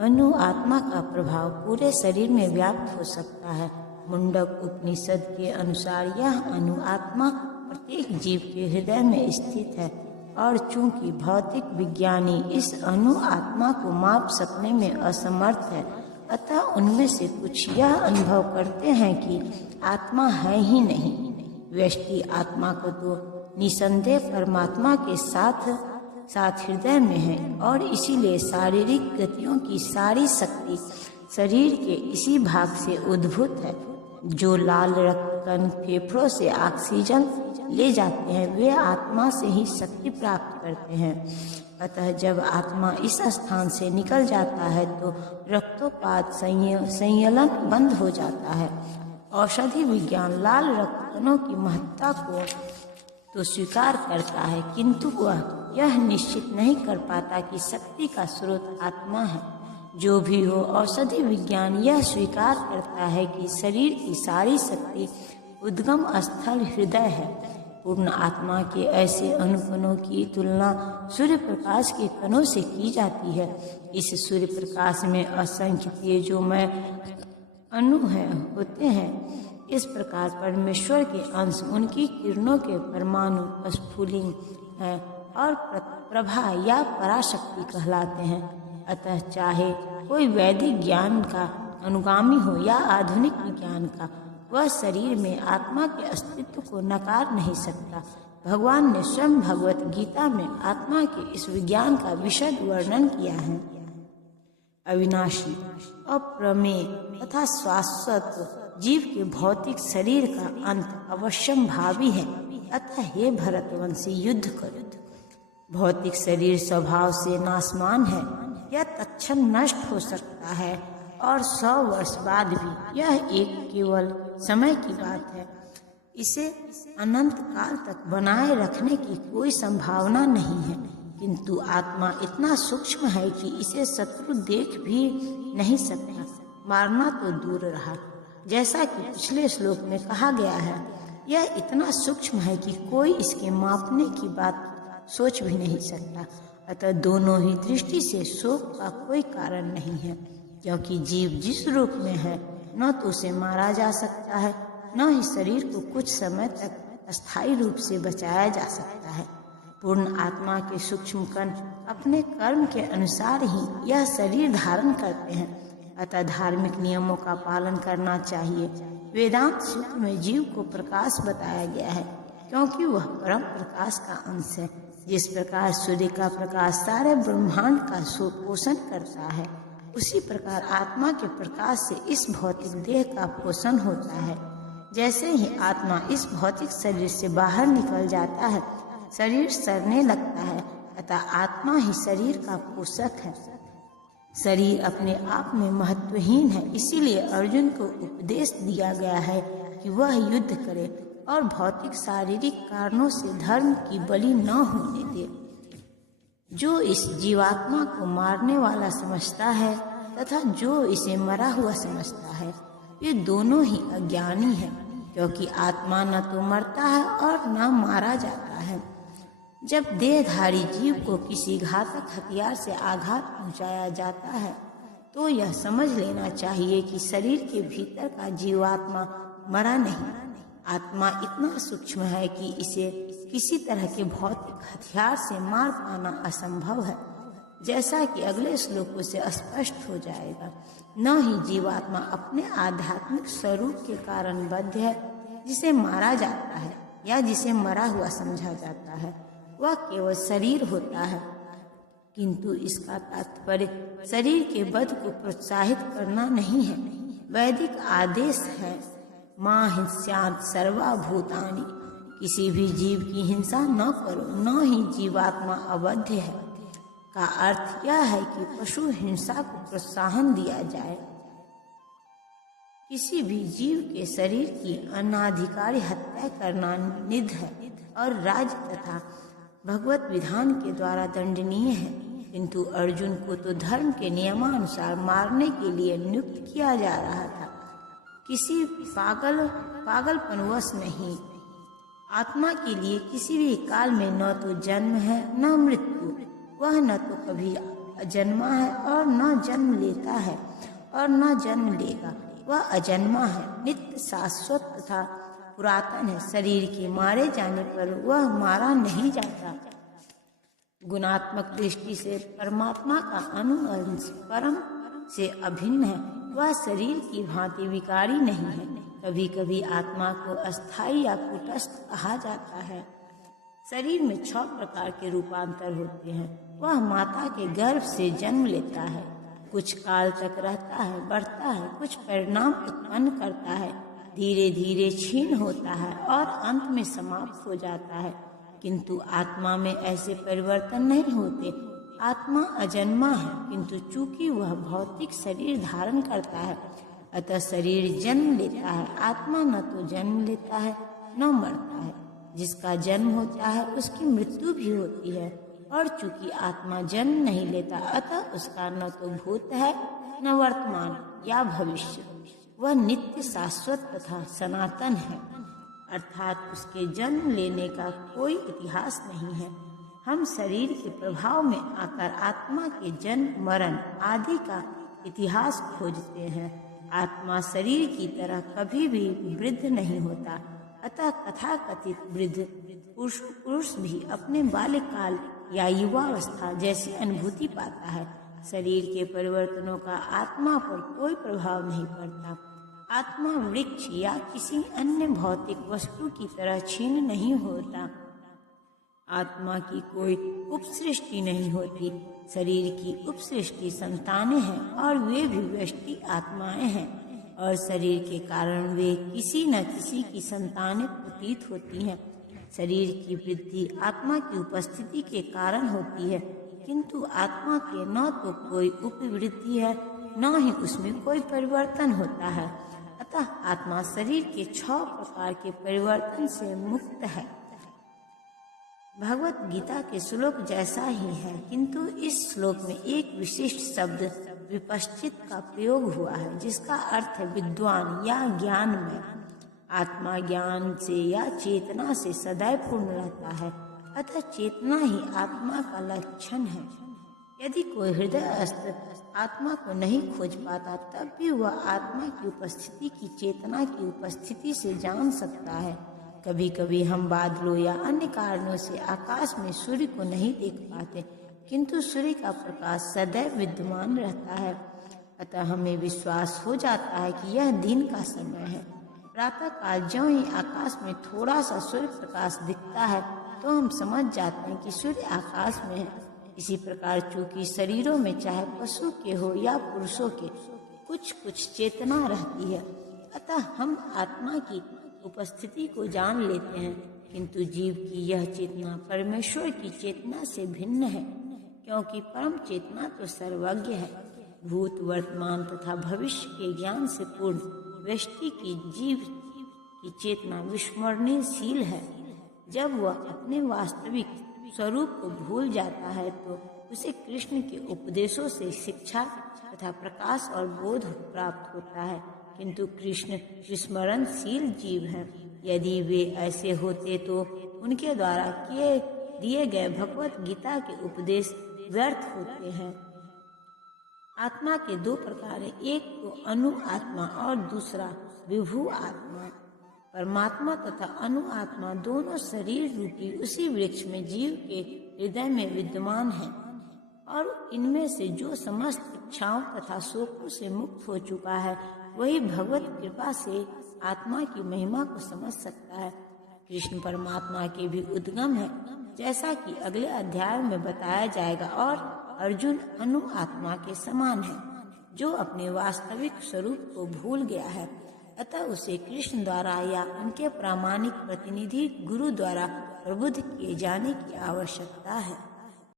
अनु आत्मा का प्रभाव पूरे शरीर में व्याप्त हो सकता है। मुंडक उपनिषद के अनुसार यह अनु आत्मा प्रत्येक जीव के हृदय में स्थित है और चूंकि भौतिक विज्ञानी इस अनु आत्मा को माप सकने में असमर्थ है, अतः उनमें से कुछ यह अनुभव करते हैं कि आत्मा है ही नहीं। व्यष्टि आत्मा को तो निसंदेह परमात्मा के साथ हृदय में है और इसीलिए शारीरिक गतियों की सारी शक्ति शरीर के इसी भाग से उद्भूत है। जो लाल रक्त कण फेफड़ों से ऑक्सीजन ले जाते हैं वे आत्मा से ही शक्ति प्राप्त करते हैं। अतः जब आत्मा इस स्थान से निकल जाता है तो रक्तोपात संयलन बंद हो जाता है। औषधि विज्ञान लाल रक्त कणों की महत्ता को तो स्वीकार करता है, किंतु वह यह निश्चित नहीं कर पाता कि शक्ति का स्रोत आत्मा है। जो भी हो, औषधि विज्ञान यह स्वीकार करता है कि शरीर की सारी शक्ति उद्गम स्थल हृदय है। पूर्ण आत्मा के ऐसे अनुकणों की तुलना सूर्य प्रकाश के कणों से की जाती है। इस सूर्य प्रकाश में असंख्य तेजोमय अणु होते हैं। इस प्रकार परमेश्वर के अंश उनकी किरणों के परमाणु स्फुलिंग हैं और प्रभा या पराशक्ति कहलाते हैं। अतः चाहे कोई वैदिक ज्ञान का अनुगामी हो या आधुनिक विज्ञान का, वह शरीर में आत्मा के अस्तित्व को नकार नहीं सकता। भगवान ने स्वयं भगवत गीता में आत्मा के इस विज्ञान का विशद वर्णन किया है। अविनाशी, अप्रमेय तथा शाश्वत जीव के भौतिक शरीर का अंत अवश्यंभावी है। अतः हे भरतवंशी, युद्ध करो। भौतिक शरीर स्वभाव से नाशमान है, यह तत्क्षण नष्ट हो सकता है और 100 वर्ष बाद भी यह एक केवल समय की बात है। इसे अनंत काल तक बनाए रखने की कोई संभावना नहीं है, किंतु आत्मा इतना सूक्ष्म है कि इसे शत्रु देख भी नहीं सकता, मारना तो दूर रहा। जैसा कि पिछले श्लोक में कहा गया है, यह इतना सूक्ष्म है कि कोई इसके मापने की बात सोच भी नहीं सकता। अतः दोनों ही दृष्टि से शोक का कोई कारण नहीं है, क्योंकि जीव जिस रूप में है न तो उसे मारा जा सकता है, न ही शरीर को कुछ समय तक अस्थायी रूप से बचाया जा सकता है। पूर्ण आत्मा के सूक्ष्म कण अपने कर्म के अनुसार ही यह शरीर धारण करते हैं। अतः धार्मिक नियमों का पालन करना चाहिए। वेदांत सूत्र में जीव को प्रकाश बताया गया है, क्योंकि वह परम प्रकाश का अंश है। जिस प्रकार सूर्य का प्रकाश सारे ब्रह्मांड का पोषण करता है, उसी प्रकार आत्मा के प्रकाश से इस भौतिक देह का पोषण होता है। जैसे ही आत्मा इस भौतिक शरीर से बाहर निकल जाता है, शरीर सड़ने लगता है। अतः आत्मा ही शरीर का पोषक है। शरीर अपने आप में महत्वहीन है, इसीलिए अर्जुन को उपदेश दिया गया है कि वह युद्ध करे और भौतिक शारीरिक कारणों से धर्म की बलि न होने दे। जो इस जीवात्मा को मारने वाला समझता है तथा जो इसे मरा हुआ समझता है, ये दोनों ही अज्ञानी हैं, क्योंकि आत्मा न तो मरता है और न मारा जाता है। जब देहधारी जीव को किसी घातक हथियार से आघात पहुंचाया जाता है, तो यह समझ लेना चाहिए कि शरीर के भीतर का जीवात्मा मरा नहीं। आत्मा इतना सूक्ष्म है कि इसे किसी तरह के भौतिक हथियार से मार पाना असंभव है, जैसा कि अगले श्लोकों से स्पष्ट हो जाएगा। न ही जीवात्मा अपने आध्यात्मिक स्वरूप के कारण बद्ध है, जिसे मारा जाता है या जिसे मरा हुआ समझा जाता है, वह केवल शरीर होता है। किंतु इसका तात्पर्य शरीर के वध को प्रोत्साहित करना नहीं है। वैदिक आदेश है, मां हिंस्यात् सर्वभूतानि, किसी भी जीव की हिंसा न करो, न ही जीवात्मा अवध्य है। का अर्थ यह है कि पशु हिंसा को प्रोत्साहन दिया जाए। किसी भी जीव के शरीर की अनाधिकारी हत्या करना निंद है और राज तथा भगवत विधान के द्वारा दंडनीय है। किंतु अर्जुन को तो धर्म के नियमानुसार मारने के लिए नियुक्त किया जा रहा था, किसी पागलपनवश नहीं। आत्मा के लिए किसी भी काल में न तो जन्म है न मृत्यु, वह न तो कभी अजन्मा है और न जन्म लेता है और न जन्म लेगा। वह अजन्मा है, नित्य, शाश्वत तथा पुरातन है। शरीर के मारे जाने पर वह मारा नहीं जाता। गुणात्मक दृष्टि से परमात्मा का अनुअंश परम से अभिन्न है। वह शरीर की भांति विकारी नहीं है। कभी कभी आत्मा को अस्थायी या कूटस्थ कहा जाता है। शरीर में 6 प्रकार के रूपांतर होते हैं। वह माता के गर्भ से जन्म लेता है, कुछ काल तक रहता है, बढ़ता है, कुछ परिणाम उत्पन्न करता है, धीरे धीरे क्षीण होता है और अंत में समाप्त हो जाता है। किंतु आत्मा में ऐसे परिवर्तन नहीं होते। आत्मा अजन्मा है, किंतु चूंकि वह भौतिक शरीर धारण करता है, अतः शरीर जन्म लेता है। आत्मा न तो जन्म लेता है न मरता है। जिसका जन्म होता है उसकी मृत्यु भी होती है। और चूंकि आत्मा जन्म नहीं लेता, अतः उसका न तो भूत है न वर्तमान या भविष्य। वह नित्य, शाश्वत तथा सनातन है, अर्थात उसके जन्म लेने का कोई इतिहास नहीं है। हम शरीर के प्रभाव में आकर आत्मा के जन्म, मरण आदि का इतिहास खोजते हैं। आत्मा शरीर की तरह कभी भी वृद्ध नहीं होता। अतः कथाकथित वृद्ध पुरुष भी अपने बाल्यकाल या युवावस्था जैसी अनुभूति पाता है। शरीर के परिवर्तनों का आत्मा पर कोई प्रभाव नहीं पड़ता। आत्मा वृक्ष या किसी अन्य भौतिक वस्तु की तरह क्षीण नहीं होता। आत्मा की कोई उपसृष्टि नहीं होती। शरीर की उपसृष्टि संतानें हैं और वे भी व्यष्टि आत्माएं हैं, और शरीर के कारण वे किसी न किसी की संतानें प्रतीत होती हैं। शरीर की वृद्धि आत्मा की उपस्थिति के कारण होती है, किंतु आत्मा के न तो कोई उपवृद्धि है, न ही उसमें कोई परिवर्तन होता है। अतः आत्मा शरीर के 6 प्रकार के परिवर्तन से मुक्त है। भगवत गीता के श्लोक जैसा ही है, किंतु इस श्लोक में एक विशिष्ट शब्द विपश्चित का प्रयोग हुआ है, जिसका अर्थ है विद्वान या ज्ञान में। आत्मा ज्ञान से या चेतना से सदैव पूर्ण रहता है, अतः चेतना ही आत्मा का लक्षण है। यदि कोई हृदयस्थ आत्मा को नहीं खोज पाता, तब भी वह आत्मा की उपस्थिति की चेतना की उपस्थिति से जान सकता है। कभी कभी हम बादलों या अन्य कारणों से आकाश में सूर्य को नहीं देख पाते, किंतु सूर्य का प्रकाश सदैव विद्यमान रहता है। अतः हमें विश्वास हो जाता है कि यह दिन का समय है। प्रातः काल ज्यों ही आकाश में थोड़ा सा सूर्य प्रकाश दिखता है, तो हम समझ जाते हैं कि सूर्य आकाश में है। इसी प्रकार चूंकि शरीरों में चाहे पशु के हो या पुरुषों के कुछ कुछ चेतना रहती है, अतः हम आत्मा की उपस्थिति को जान लेते हैं। किंतु जीव की यह चेतना परमेश्वर की चेतना से भिन्न है, क्योंकि परम चेतना तो सर्वज्ञ है। भूत, वर्तमान तथा भविष्य के ज्ञान से पूर्ण व्यष्टि की जीव की चेतना विस्मरणशील है। जब वह अपने वास्तविक स्वरूप को भूल जाता है, तो उसे कृष्ण के उपदेशों से शिक्षा तथा प्रकाश और बोध प्राप्त होता है। किंतु कृष्ण विस्मरणशील जीव हैं। यदि वे ऐसे होते तो उनके द्वारा दिए गए भगवत गीता के उपदेश व्यर्थ होते हैं। आत्मा के 2 प्रकार हैं, एक तो अनु आत्मा और दूसरा विभु आत्मा। परमात्मा तथा अनु आत्मा दोनों शरीर रूपी उसी वृक्ष में जीव के हृदय में विद्यमान हैं, और इनमें से जो समस्त इच्छाओं तथा शोकों से मुक्त हो चुका है, वही भगवत कृपा से आत्मा की महिमा को समझ सकता है। कृष्ण परमात्मा के भी उद्गम है, जैसा कि अगले अध्याय में बताया जाएगा, और अर्जुन अनु आत्मा के समान है, जो अपने वास्तविक स्वरूप को भूल गया है। अतः उसे कृष्ण द्वारा या उनके प्रामाणिक प्रतिनिधि गुरु द्वारा प्रबुद्ध किए जाने की आवश्यकता है।